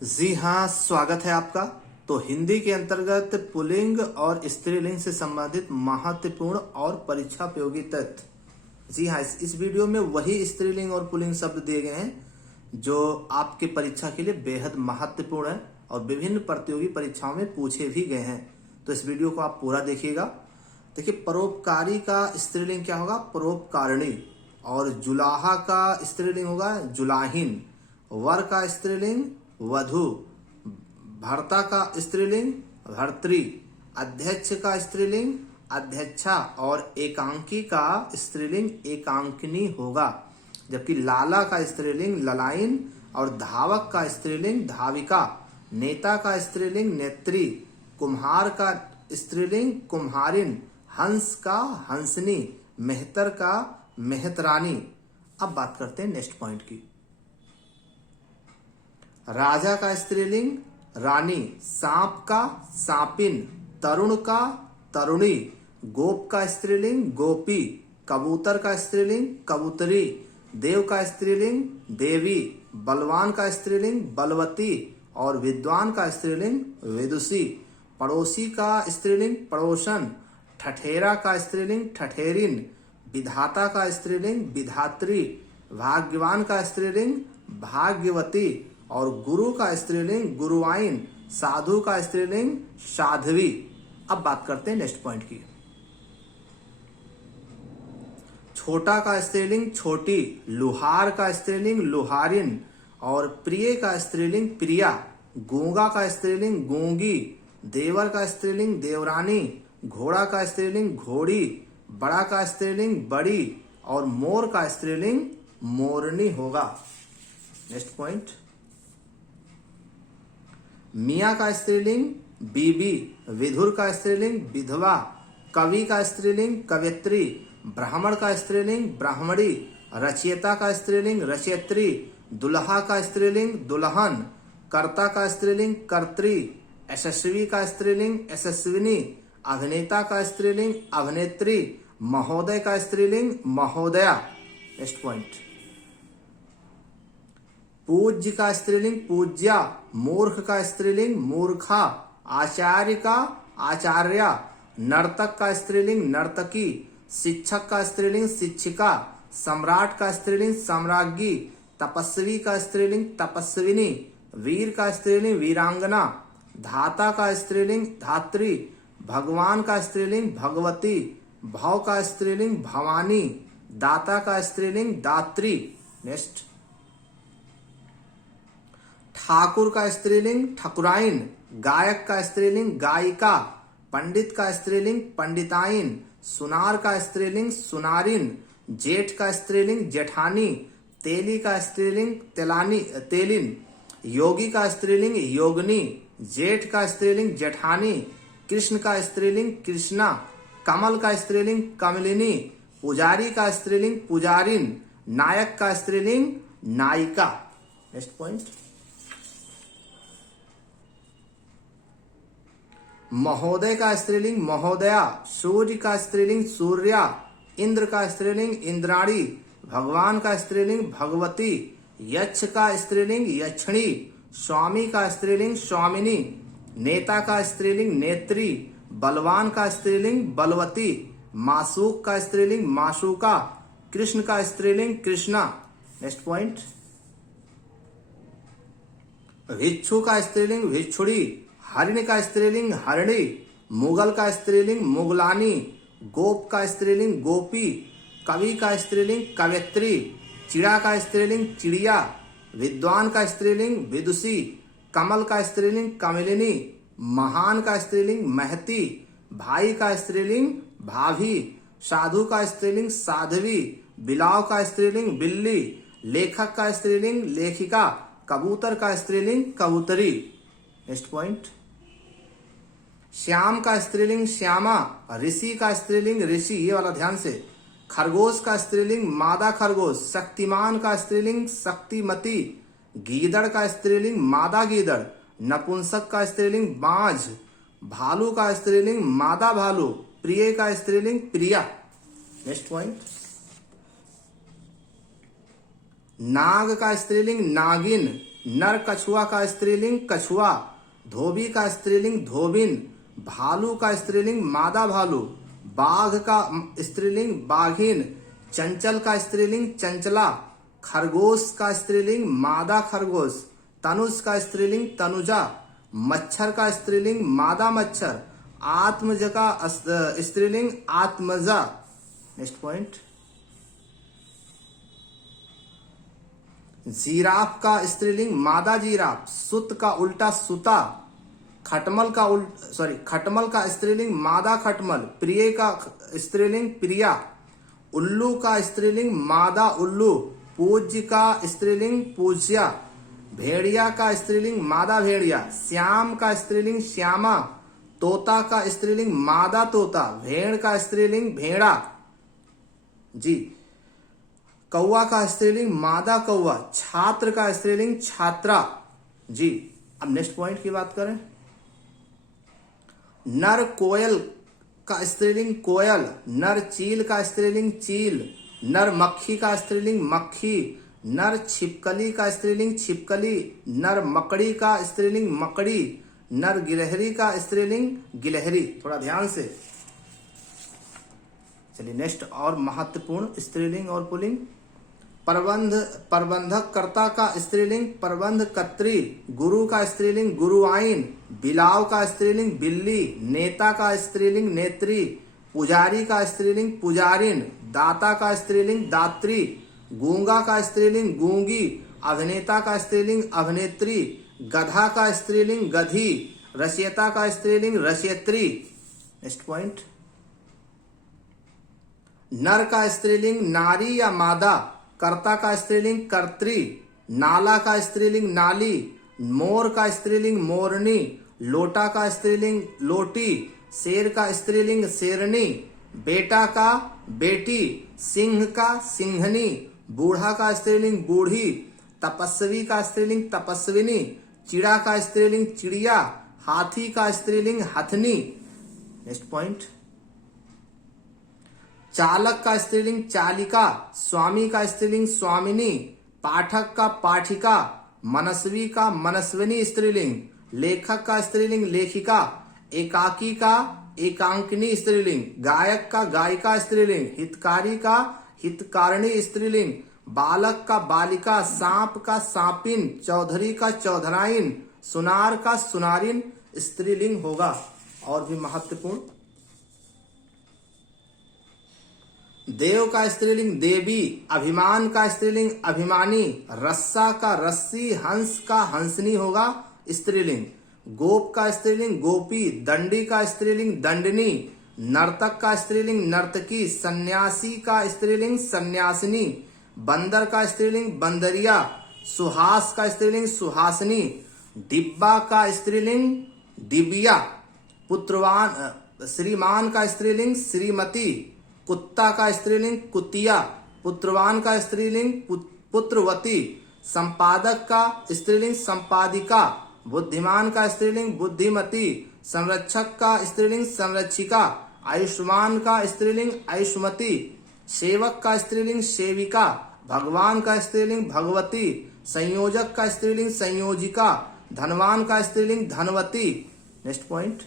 जी हाँ, स्वागत है आपका। तो हिंदी के अंतर्गत पुल्लिंग और स्त्रीलिंग से संबंधित महत्वपूर्ण और परीक्षा उपयोगी तथ्य। जी हाँ, इस वीडियो में वही स्त्रीलिंग और पुल्लिंग शब्द दिए गए हैं जो आपके परीक्षा के लिए बेहद महत्वपूर्ण है और विभिन्न प्रतियोगी परीक्षाओं में पूछे भी गए हैं। तो इस वीडियो को आप पूरा देखिएगा। देखिए, परोपकारी का स्त्रीलिंग क्या होगा? परोपकारिणी। और जुलाहा का स्त्रीलिंग होगा जुलाहिन। वर का स्त्रीलिंग वधु। भर्ता का स्त्रीलिंग भर्तृ। अध्यक्ष का स्त्रीलिंग अध्यक्षा और एकांकी का स्त्रीलिंग एकांकिनी होगा। जबकि लाला का स्त्रीलिंग ललाइन और धावक का स्त्रीलिंग धाविका। नेता का स्त्रीलिंग नेत्री। कुम्हार का स्त्रीलिंग कुम्हारिन। हंस का हंसनी। मेहतर का मेहतरानी। अब बात करते हैं नेक्स्ट पॉइंट की। राजा का स्त्रीलिंग रानी। सांप का सांपिन। तरुण का तरुणी। गोप का स्त्रीलिंग गोपी। कबूतर का स्त्रीलिंग कबूतरी। देव का स्त्रीलिंग देवी। बलवान का स्त्रीलिंग बलवती और विद्वान का स्त्रीलिंग विदुषी। पड़ोसी का स्त्रीलिंग पड़ोसन। ठठेरा का स्त्रीलिंग ठठेरिन। विधाता का स्त्रीलिंग विधात्री। भाग्यवान का स्त्रीलिंग भाग्यवती और गुरु का स्त्रीलिंग गुरुवाइन। साधु का स्त्रीलिंग साध्वी। अब बात करते हैं नेक्स्ट पॉइंट की। छोटा का स्त्रीलिंग छोटी। लुहार का स्त्रीलिंग लुहारिन और प्रिय का स्त्रीलिंग प्रिया। गूंगा का स्त्रीलिंग गूंगी। देवर का स्त्रीलिंग देवरानी। घोड़ा का स्त्रीलिंग घोड़ी। बड़ा का स्त्रीलिंग बड़ी और मोर का स्त्रीलिंग मोरनी होगा। Next point. मियाँ का स्त्रीलिंग बीबी। विधुर का स्त्रीलिंग विधवा। कवि का स्त्रीलिंग कवयित्री। ब्राह्मण का स्त्रीलिंग ब्राह्मणी। रचयिता का स्त्रीलिंग रचयित्री। दुल्हा का स्त्रीलिंग दुल्हन। कर्ता का स्त्रीलिंग कर्त्री। यशस्वी का स्त्रीलिंग यशस्विनी। अभिनेता का स्त्रीलिंग अभिनेत्री। महोदय का स्त्रीलिंग महोदया। Next point. पूज्य का स्त्रीलिंग पूज्या। मूर्ख का स्त्रीलिंग मूर्खा। आचार्य का आचार्या। नर्तक का स्त्रीलिंग नर्तकी। शिक्षक का स्त्रीलिंग शिक्षिका। सम्राट का स्त्रीलिंग सम्राज्ञी। तपस्वी का स्त्रीलिंग तपस्विनी। वीर का स्त्रीलिंग वीरांगना। धाता का स्त्रीलिंग धात्री। भगवान का स्त्रीलिंग भगवती। भव का स्त्रीलिंग भवानी। दाता का स्त्रीलिंग दात्री। नेक्स्ट। ठाकुर का स्त्रीलिंग ठकुराइन। गायक का स्त्रीलिंग गायिका। पंडित का स्त्रीलिंग पंडिताइन। सुनार का स्त्रीलिंग सुनारिन। जेठ का स्त्रीलिंग जेठानी। तेली का स्त्रीलिंग तेलिन। योगी का स्त्रीलिंग योगिनी। जेठ का स्त्रीलिंग जेठानी। कृष्ण का स्त्रीलिंग कृष्णा। कमल का स्त्रीलिंग कमलिनी। पुजारी का स्त्रीलिंग पुजारिन। नायक का स्त्रीलिंग नायिका। Next point. महोदय का स्त्रीलिंग महोदया। सूर्य का स्त्रीलिंग सूर्या। इंद्र का स्त्रीलिंग इंद्राणी। भगवान का स्त्रीलिंग भगवती। यक्ष का स्त्रीलिंग यक्षिणी। स्वामी का स्त्रीलिंग स्वामिनी। नेता का स्त्रीलिंग नेत्री। बलवान का स्त्रीलिंग बलवती। मासूक का स्त्रीलिंग मासूका। कृष्ण का स्त्रीलिंग कृष्णा। Next point. भिक्षु का स्त्रीलिंग भिक्षुड़ी। हरिण का स्त्रीलिंग हरिणी। मुगल का स्त्रीलिंग मुगलानी। गोप का स्त्रीलिंग गोपी। कवि का स्त्रीलिंग कवयित्री। चिड़ा का स्त्रीलिंग चिड़िया। विद्वान का स्त्रीलिंग विदुषी। कमल का स्त्रीलिंग कमलिनी। महान का स्त्रीलिंग महती। भाई का स्त्रीलिंग भाभी। साधु का स्त्रीलिंग साध्वी। बिलाव का स्त्रीलिंग बिल्ली। लेखक का स्त्रीलिंग लेखिका। कबूतर का स्त्रीलिंग कबूतरी। Next point. श्याम का स्त्रीलिंग श्यामा। ऋषि का स्त्रीलिंग ऋषि, ये वाला ध्यान से। खरगोश का स्त्रीलिंग मादा खरगोश। शक्तिमान का स्त्रीलिंग शक्तिमती। गीदड़ का स्त्रीलिंग मादा गीदड़। नपुंसक का स्त्रीलिंग बांझ। भालू का स्त्रीलिंग मादा भालू। प्रिय का स्त्रीलिंग प्रिया। Next point. नाग का स्त्रीलिंग नागिन। नर कछुआ का स्त्रीलिंग कछुआ, धोबी का स्त्रीलिंग धोबिन, भालू का स्त्रीलिंग मादा भालू, बाघ का स्त्रीलिंग बाघिन, चंचल का स्त्रीलिंग चंचला, खरगोश का स्त्रीलिंग मादा खरगोश, तनुज का स्त्रीलिंग तनुजा, मच्छर का स्त्रीलिंग मादा मच्छर, आत्मज का स्त्रीलिंग आत्मजा। नेक्स्ट पॉइंट, जिराफ का स्त्रीलिंग मादा जिराफ, सुत का उल्टा सुता, खटमल का स्त्रीलिंग मादा खटमल, प्रिय का स्त्रीलिंग प्रिया, उल्लू का स्त्रीलिंग मादा उल्लू, पूज्य का स्त्रीलिंग पूज्या, भेड़िया का स्त्रीलिंग मादा भेड़िया, श्याम का स्त्रीलिंग श्यामा, तोता का स्त्रीलिंग मादा तोता, भेड़ का स्त्रीलिंग भेड़ा जी, कौवा का स्त्रीलिंग मादा कौवा, छात्र का स्त्रीलिंग छात्रा जी। अब नेक्स्ट पॉइंट की बात करें, नर कोयल का स्त्रीलिंग कोयल, नर चील का स्त्रीलिंग चील, नर मक्खी का स्त्रीलिंग मक्खी, नर छिपकली का स्त्रीलिंग छिपकली, नर मकड़ी का स्त्रीलिंग मकड़ी, नर गिलहरी का स्त्रीलिंग गिलहरी। थोड़ा ध्यान से चलिए नेक्स्ट और महत्वपूर्ण स्त्रीलिंग और पुल्लिंग, प्रबंधक कर्ता का स्त्रीलिंग प्रबंधकत्री, गुरु का स्त्रीलिंग गुरुआइन, बिलाव का स्त्रीलिंग बिल्ली, नेता का स्त्रीलिंग नेत्री, पुजारी का स्त्रीलिंग पुजारिन, दाता का स्त्रीलिंग दात्री, गूंगा का स्त्रीलिंग गूंगी, अभिनेता का स्त्रीलिंग अभिनेत्री, गधा का स्त्रीलिंग गधी, रचयिता का स्त्रीलिंग रचयित्री। नेक्स्ट पॉइंट, नर का स्त्रीलिंग नारी या मादा, कर्ता का स्त्रीलिंग कर्त्री, नाला का स्त्रीलिंग नाली, मोर का स्त्रीलिंग मोरनी, लोटा का स्त्रीलिंग लोटी, शेर का स्त्रीलिंग शेरनी, बेटा का बेटी, सिंह का सिंहनी, बूढ़ा का स्त्रीलिंग बूढ़ी, तपस्वी का स्त्रीलिंग तपस्विनी, चिड़ा का स्त्रीलिंग चिड़िया, हाथी का स्त्रीलिंग हथनी। नेक्स्ट पॉइंट, चालक का स्त्रीलिंग चालिका, स्वामी का स्त्रीलिंग स्वामिनी, पाठक का पाठिका, मनस्वी का मनस्विनी स्त्रीलिंग, लेखक का स्त्रीलिंग लेखिका, एकाकी का एकांकिनी स्त्रीलिंग, गायक का गायिका स्त्रीलिंग, हितकारी का हितकारिणी स्त्रीलिंग, बालक का बालिका, सांप का सांपिन, चौधरी का चौधराइन, सुनार का सुनारिन स्त्रीलिंग होगा। और भी महत्वपूर्ण, देव का स्त्रीलिंग देवी, अभिमान का स्त्रीलिंग अभिमानी, रस्सा का रस्सी, हंस का हंसनी होगा स्त्रीलिंग, गोप का स्त्रीलिंग गोपी, दंडी का स्त्रीलिंग दंडनी, नर्तक का स्त्रीलिंग नर्तकी, सन्यासी का स्त्रीलिंग सन्यासिनी, बंदर का स्त्रीलिंग बंदरिया, सुहास का स्त्रीलिंग सुहासनी, डिब्बा का स्त्रीलिंग डिबिया, पुत्रवान श्रीमान का स्त्रीलिंग श्रीमती, कुत्ता का स्त्रीलिंग कुतिया, पुत्रवान का स्त्रीलिंग पुत्रवती, संपादक का स्त्रीलिंग संपादिका, बुद्धिमान का स्त्रीलिंग बुद्धिमती, संरक्षक का स्त्रीलिंग संरक्षिका, आयुष्मान का स्त्रीलिंग आयुष्मती, सेवक का स्त्रीलिंग सेविका, भगवान का स्त्रीलिंग भगवती, संयोजक का स्त्रीलिंग संयोजिका, धनवान का स्त्रीलिंग धनवती। नेक्स्ट पॉइंट,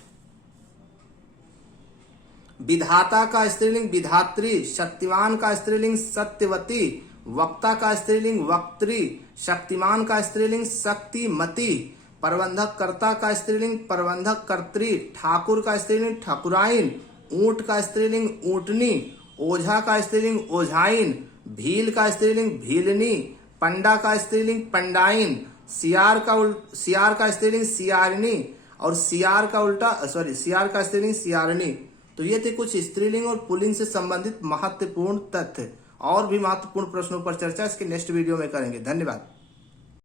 विधाता का स्त्रीलिंग विधात्री, शक्तिवान का स्त्रीलिंग सत्यवती, वक्ता का स्त्रीलिंग वक्त्री, शक्तिमान का स्त्रीलिंग शक्तिमती, प्रबंधक कर्ता का स्त्रीलिंग प्रबंधक कर्त्री, ठाकुर का स्त्रीलिंग ठाकुराइन, ऊंट का स्त्रीलिंग ऊंटनी, ओझा का स्त्रीलिंग ओझाइन, भील का स्त्रीलिंग भीलनी, पंडा का स्त्रीलिंग पंडाइन, सियार का स्त्रीलिंग सियारनी, और सियार का स्त्रीलिंग सियारनी। तो ये थे कुछ स्त्रीलिंग और पुल्लिंग से संबंधित महत्वपूर्ण तथ्य। और भी महत्वपूर्ण प्रश्नों पर चर्चा इसके नेक्स्ट वीडियो में करेंगे। धन्यवाद।